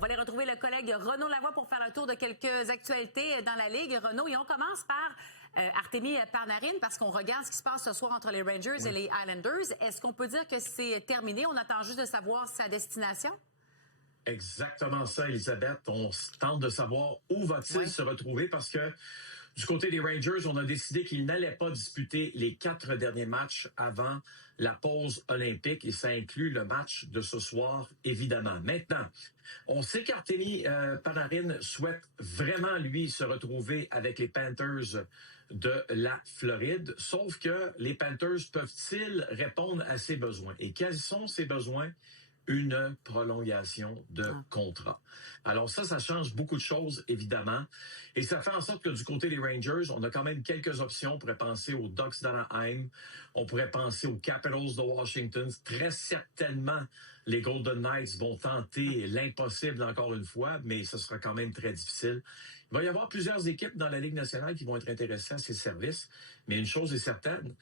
va aller retrouver le collègue Renaud Lavoie pour faire le tour de quelques actualités dans la Ligue. Renaud, et on commence par Artemi Panarin parce qu'on regarde ce qui se passe ce soir entre les Rangers et les Islanders. Est-ce qu'on peut dire que c'est terminé? On attend juste de savoir sa destination? Exactement ça, Elisabeth. On tente de savoir où va-t-il se retrouver parce que du côté des Rangers, on a décidé qu'ils n'allaient pas disputer les 4 derniers matchs avant la pause olympique et ça inclut le match de ce soir, évidemment. Maintenant, on sait qu'Artemi Panarin souhaite vraiment, lui, se retrouver avec les Panthers de la Floride, sauf que les Panthers peuvent-ils répondre à ses besoins? Et quels sont ses besoins? Une prolongation de contrat. Alors ça change beaucoup de choses, évidemment. Et ça fait en sorte que du côté des Rangers, on a quand même quelques options. On pourrait penser aux Ducks d'Anaheim, on pourrait penser aux Capitals de Washington. Très certainement, les Golden Knights vont tenter l'impossible encore une fois, mais ce sera quand même très difficile. Il va y avoir plusieurs équipes dans la Ligue nationale qui vont être intéressées à ses services, mais une chose est certaine,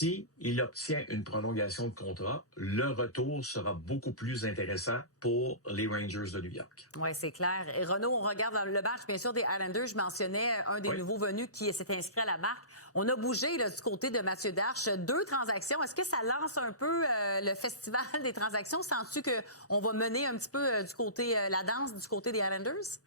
s'il obtient une prolongation de contrat, le retour sera beaucoup plus intéressant pour les Rangers de New York. Oui, c'est clair. Et Renaud, on regarde le match, bien sûr, des Islanders. Je mentionnais un des nouveaux venus qui s'est inscrit à la marque. On a bougé là, du côté de Mathieu Darche. 2 transactions. Est-ce que ça lance un peu le festival des transactions? Sens-tu qu'on va mener un petit peu du côté la danse du côté des Islanders?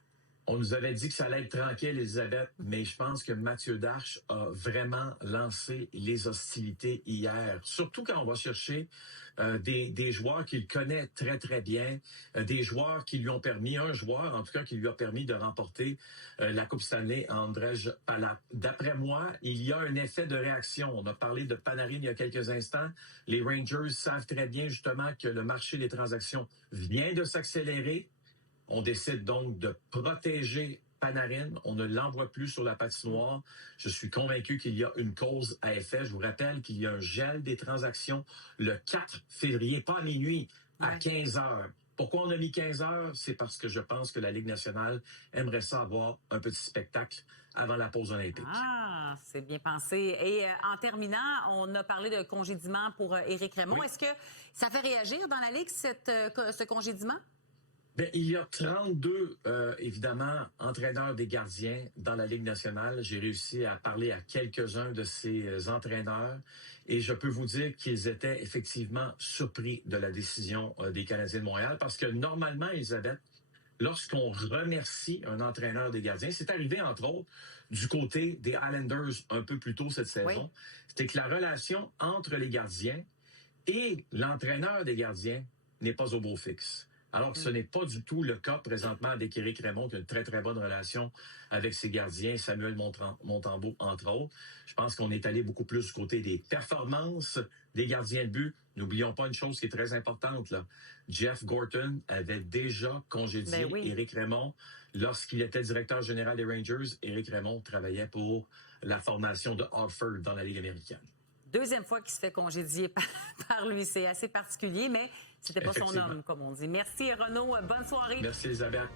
On nous avait dit que ça allait être tranquille, Elisabeth, mais je pense que Mathieu Darche a vraiment lancé les hostilités hier. Surtout quand on va chercher des joueurs qu'il connaît très, très bien, des joueurs qui lui ont permis, un joueur en tout cas qui lui a permis de remporter la Coupe Stanley, Andrej Palat. D'après moi, il y a un effet de réaction. On a parlé de Panarin il y a quelques instants. Les Rangers savent très bien justement que le marché des transactions vient de s'accélérer. On décide donc de protéger Panarin. On ne l'envoie plus sur la patinoire. Je suis convaincu qu'il y a une cause à effet. Je vous rappelle qu'il y a un gel des transactions le 4 février, pas à minuit, à 15 heures. Pourquoi on a mis 15 heures? C'est parce que je pense que la Ligue nationale aimerait ça avoir un petit spectacle avant la pause olympique. Ah, c'est bien pensé. Et en terminant, on a parlé de congédiement pour Éric Raymond. Oui. Est-ce que ça fait réagir dans la Ligue, ce congédiement? Bien, il y a 32, évidemment, entraîneurs des gardiens dans la Ligue nationale. J'ai réussi à parler à quelques-uns de ces entraîneurs et je peux vous dire qu'ils étaient effectivement surpris de la décision des Canadiens de Montréal parce que normalement, Elisabeth, lorsqu'on remercie un entraîneur des gardiens, c'est arrivé, entre autres, du côté des Islanders un peu plus tôt cette saison, c'était que la relation entre les gardiens et l'entraîneur des gardiens n'est pas au beau fixe. Alors que ce n'est pas du tout le cas présentement avec Éric Raymond, qui a une très, très bonne relation avec ses gardiens, Samuel Montembeault, entre autres. Je pense qu'on est allé beaucoup plus du côté des performances des gardiens de but. N'oublions pas une chose qui est très importante, là. Jeff Gorton avait déjà congédié Éric Raymond. Lorsqu'il était directeur général des Rangers, Éric Raymond travaillait pour la formation de Hartford dans la Ligue américaine. 2e fois qu'il se fait congédier par lui. C'est assez particulier, mais c'était pas son homme, comme on dit. Merci, Renaud. Bonne soirée. Merci, Elisabeth.